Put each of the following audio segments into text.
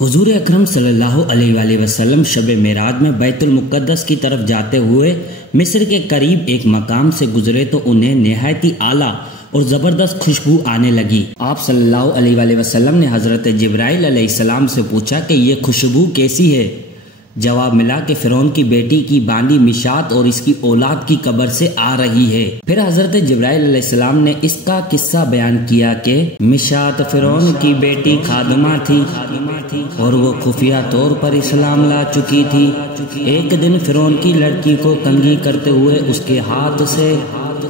حضور اکرم صلی اللہ علیہ وآلہ وسلم شب معراج میں بیت المقدس کی طرف جاتے ہوئے مصر کے قریب ایک مقام سے گزرے تو انہیں نہایت ہی اعلیٰ اور زبردست خوشبو آنے لگی۔ آپ صلی اللہ علیہ وآلہ وسلم نے حضرت جبرائیل علیہ السلام سے پوچھا کہ یہ خوشبو کیسی ہے؟ جواب ملا کہ فرعون کی بیٹی کی باندی مشات اور اس کی اولاد کی قبر سے آ رہی ہے۔ پھر حضرت جبرائیل علیہ السلام نے اس کا قصہ بیان کیا کہ مشات فرعون کی بیٹی خادمہ تھی اور وہ خفیہ طور پر اسلام لا چکی تھی۔ ایک دن فرعون کی لڑکی کو کنگھی کرتے ہوئے اس کے ہاتھ سے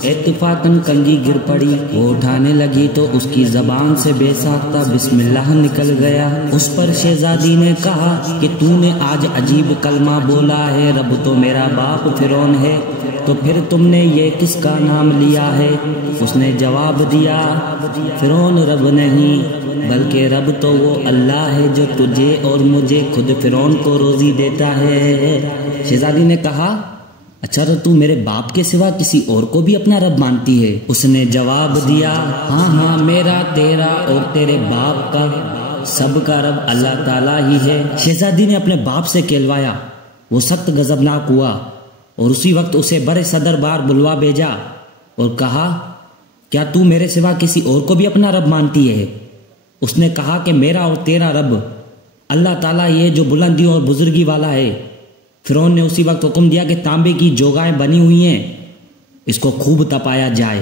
اتفاقاً کنگھی گر پڑی۔ وہ اٹھانے لگی تو اس کی زبان سے بے ساختہ بسم اللہ نکل گیا۔ اس پر شہزادی نے کہا کہ تو نے آج عجیب کلمہ بولا ہے، رب تو میرا باپ فرعون ہے، تو پھر تم نے یہ کس کا نام لیا ہے؟ اس نے جواب دیا، فرعون رب نہیں بلکہ رب تو وہ اللہ ہے جو تجھے اور مجھے خود فرعون کو روزی دیتا ہے۔ شہزادی نے کہا، اچھا تو میرے باپ کے سوا کسی اور کو بھی اپنا رب مانتی ہے؟ اس نے جواب دیا، ہاں میرا، تیرا اور تیرے باپ کا، سب کا رب اللہ تعالیٰ ہی ہے۔ شہزادی نے اپنے باپ سے کہلوایا۔ وہ سخت غضبناک ہوا اور اسی وقت اسے بڑے صدر بار بلوا بھیجا اور کہا، کیا تو میرے سوا کسی اور کو بھی اپنا رب مانتی ہے؟ اس نے کہا کہ میرا اور تیرا رب اللہ تعالیٰ یہ جو بلندیوں اور بزرگی والا ہے۔ فرعون نے اسی وقت حکم دیا کہ تانبے کی جوگائیں بنی ہوئی ہیں، اس کو خوب تپایا جائے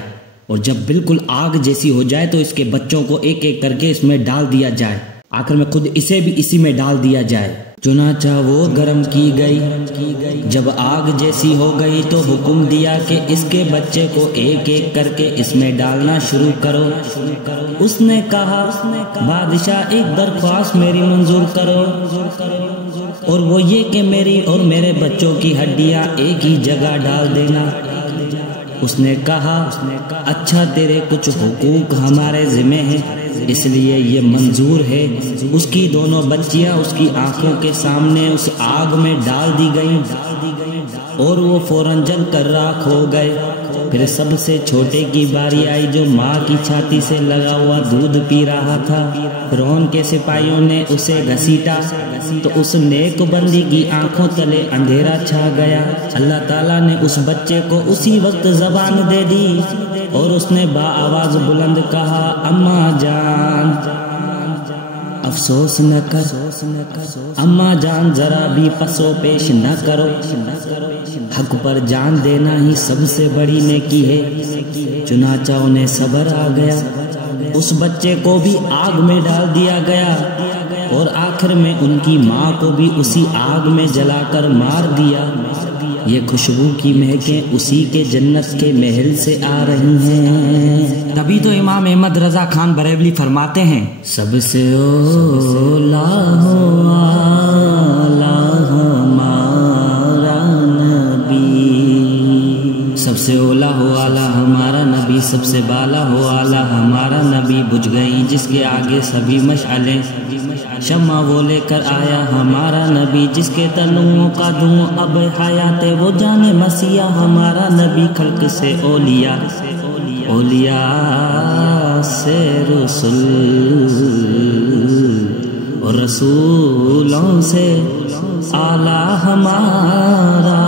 اور جب بالکل آگ جیسی ہو جائے تو اس کے بچوں کو ایک ایک کر کے اس میں ڈال دیا جائے، آخر میں خود اسے بھی اسی میں ڈال دیا جائے۔ چنانچہ وہ گرم کی گئی۔ جب آگ جیسی ہو گئی تو حکم دیا کہ اس کے بچے کو ایک ایک کر کے اس میں ڈالنا شروع کرو۔ اس نے کہا، بادشاہ ایک درخواست میری منظور کرو، اور وہ یہ کہ میری اور میرے بچوں کی ہڈیاں ایک ہی جگہ ڈال دینا۔ اس نے کہا، اچھا تیرے کچھ حقوق ہمارے ذمہ ہیں اس لیے یہ منظور ہے۔ اس کی دونوں بچیاں اس کی آنکھوں کے سامنے اس آگ میں ڈال دی گئیں اور وہ فوراً جل کر راکھ ہو گئے۔ پھر سب سے چھوٹے کی باری آئی جو ماں کی چھاتی سے لگا ہوا دودھ پی رہا تھا۔ فرعون کے سپاہیوں نے اسے گھسیٹا تو اس نیک بندی کی آنکھوں تلے اندھیرا چھا گیا۔ اللہ تعالیٰ نے اس بچے کو اسی وقت زبان دے دی اور اس نے با آواز بلند کہا، اماں جان افسوس نہ کر، اماں جان ذرا بھی پسو پیش نہ کرو، حق پر جان دینا ہی سب سے بڑی نیکی ہے۔ چنانچہ انہیں صبر آ گیا، اس بچے کو بھی آگ میں ڈال دیا گیا اور آخر میں ان کی ماں کو بھی اسی آگ میں جلا کر مار دیا۔ یہ خوشبو کی مہکیں اسی کے جنت کے محل سے آ رہی ہیں۔ تبھی تو امام احمد رضا خان بریلوی فرماتے ہیں، سب سے اولا ہو اعلیٰ ہمارا نبی، سب سے اولا ہو اعلیٰ ہمارا نبی، سب سے بالا ہو اعلیٰ ہمارا نبی۔ بجھ گئی جس کے آگے سبھی مشعلیں، شمع وہ لے کر آیا ہمارا نبی، جس کے تلوؤں کا دوں اب حیات وہ جانے مسیح ہمارا نبی۔ خلق سے اولیاء، اولیاء سے رسول اور رسولوں سے اعلیٰ ہمارا